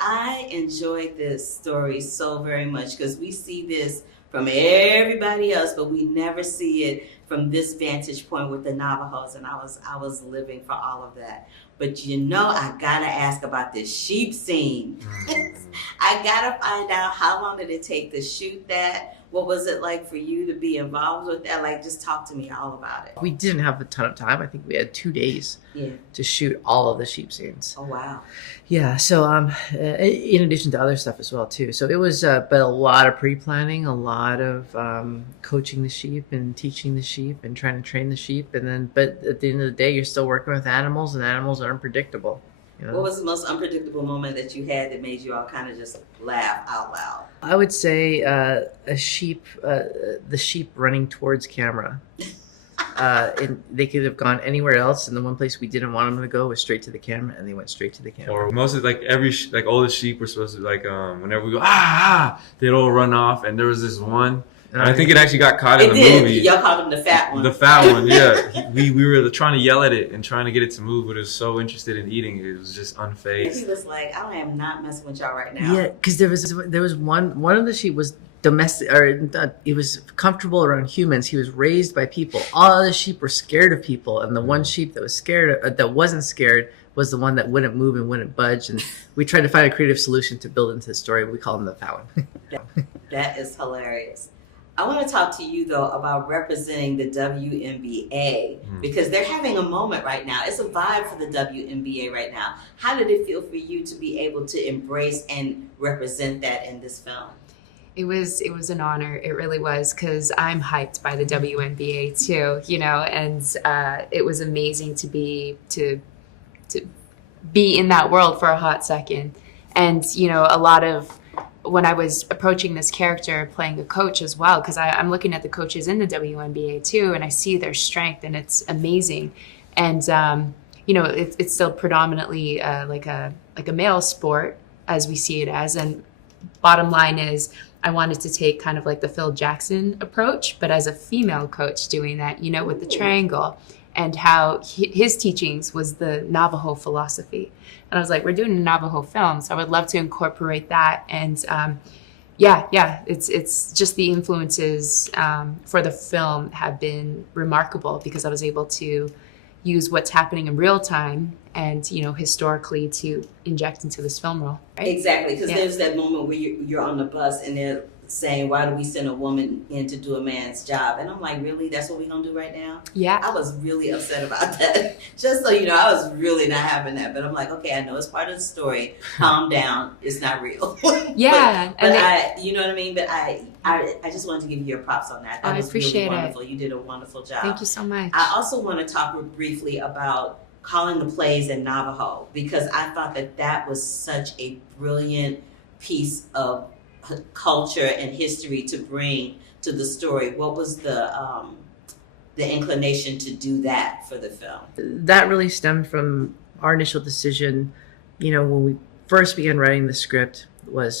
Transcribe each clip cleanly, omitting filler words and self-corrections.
I enjoyed this story so very much because we see this from everybody else, but we never see it from this vantage point with the Navajos, and I was living for all of that. But I gotta ask about this sheep scene. I gotta find out, how long did it take to shoot that? What was it like for you to be involved with that? Like, just talk to me all about it. We didn't have a ton of time. I think we had 2 days to shoot all of the sheep scenes. Oh, wow. Yeah. So, in addition to other stuff as well too. So it was, but a lot of pre-planning, a lot of coaching the sheep and teaching the sheep and trying to train the sheep. But at the end of the day, you're still working with animals, and animals are unpredictable. What was the most unpredictable moment that you had that made you all kind of just laugh out loud? I would say the sheep running towards camera. And they could have gone anywhere else, and the one place we didn't want them to go was straight to the camera, and they went straight to the camera. Or most of all the sheep were supposed to whenever we go they'd all run off, and there was this one. And I think it actually got caught in the movie. Y'all called him the fat one. The fat one, yeah. We were trying to yell at it and trying to get it to move, but it was so interested in eating it. It was just unfazed. He was like, I am not messing with y'all right now. Yeah, because there was one of the sheep was domestic, or he was comfortable around humans. He was raised by people. All the sheep were scared of people, and the one sheep that was wasn't scared was the one that wouldn't move and wouldn't budge. And we tried to find a creative solution to build into the story. We call him the fat one. That is hilarious. I want to talk to you, though, about representing the WNBA, because they're having a moment right now. It's a vibe for the WNBA right now. How did it feel for you to be able to embrace and represent that in this film? It was an honor. It really was, because I'm hyped by the WNBA too, and it was amazing to be in that world for a hot second. And, a lot of, when I was approaching this character, playing a coach as well, because I'm looking at the coaches in the WNBA too, and I see their strength, and it's amazing. And it's still predominantly like a male sport as we see it as. And bottom line is, I wanted to take kind of like the Phil Jackson approach, but as a female coach doing that, with the triangle, and how his teachings was the Navajo philosophy. And I was like, we're doing a Navajo film, so I would love to incorporate that. And it's just the influences for the film have been remarkable, because I was able to use what's happening in real time and, historically, to inject into this film role. Right? Exactly, because there's that moment where you're on the bus and they're saying, why do we send a woman in to do a man's job? And I'm like, really? That's what we're going to do right now? Yeah. I was really upset about that. Just so you know, I was really not having that. But I'm like, okay, I know it's part of the story. Calm down. It's not real. Yeah. but you know what I mean? But I just wanted to give you your props on that. That was appreciate really wonderful. it. You did a wonderful job. Thank you so much. I also want to talk briefly about calling the plays in Navajo, because I thought that was such a brilliant piece of culture and history to bring to the story. What was the inclination to do that for the film? That really stemmed from our initial decision. When we first began writing the script, we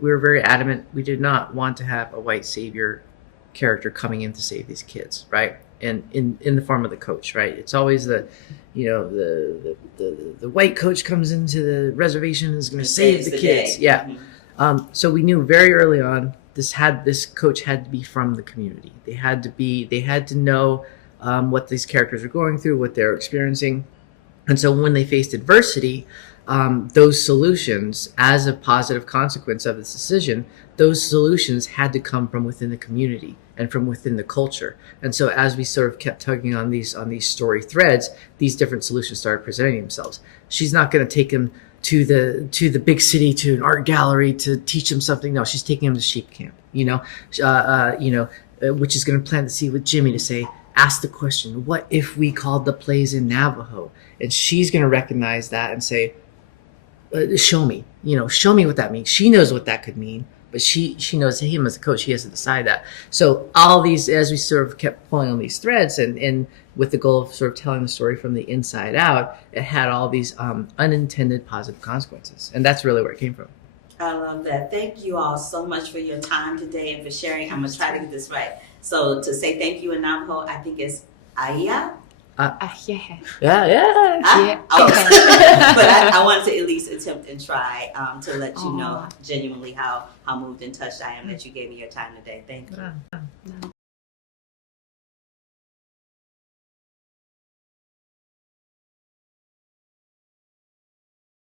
were very adamant. We did not want to have a white savior character coming in to save these kids, right? And in the form of the coach, right? It's always the white coach comes into the reservation and is going to save the kids. Day. Yeah. Mm-hmm. So we knew very early on this coach had to be from the community. They had to know what these characters are going through, what they're experiencing. And so when they faced adversity, those solutions, as a positive consequence of this decision, those solutions had to come from within the community and from within the culture. And so as we sort of kept tugging on these story threads, these different solutions started presenting themselves. She's not going to take him to the big city, to an art gallery to teach him something. No, she's taking him to sheep camp, which is going to plant the seed with Jimmy to say, ask the question, what if we called the plays in Navajo? And she's going to recognize that and say, show me what that means. She knows what that could mean, but she knows him as a coach. He has to decide that. So all these, as we sort of kept pulling on these threads and with the goal of sort of telling the story from the inside out, it had all these unintended positive consequences. And that's really where it came from. I love that. Thank you all so much for your time today and for sharing. I'm going to try to get this right. So to say thank you in Navajo, I think it's Aya. Yeah. Yeah. Yeah. Oh. Okay. But I wanted to at least attempt and try to let you know genuinely how moved and touched I am that you gave me your time today. Thank you.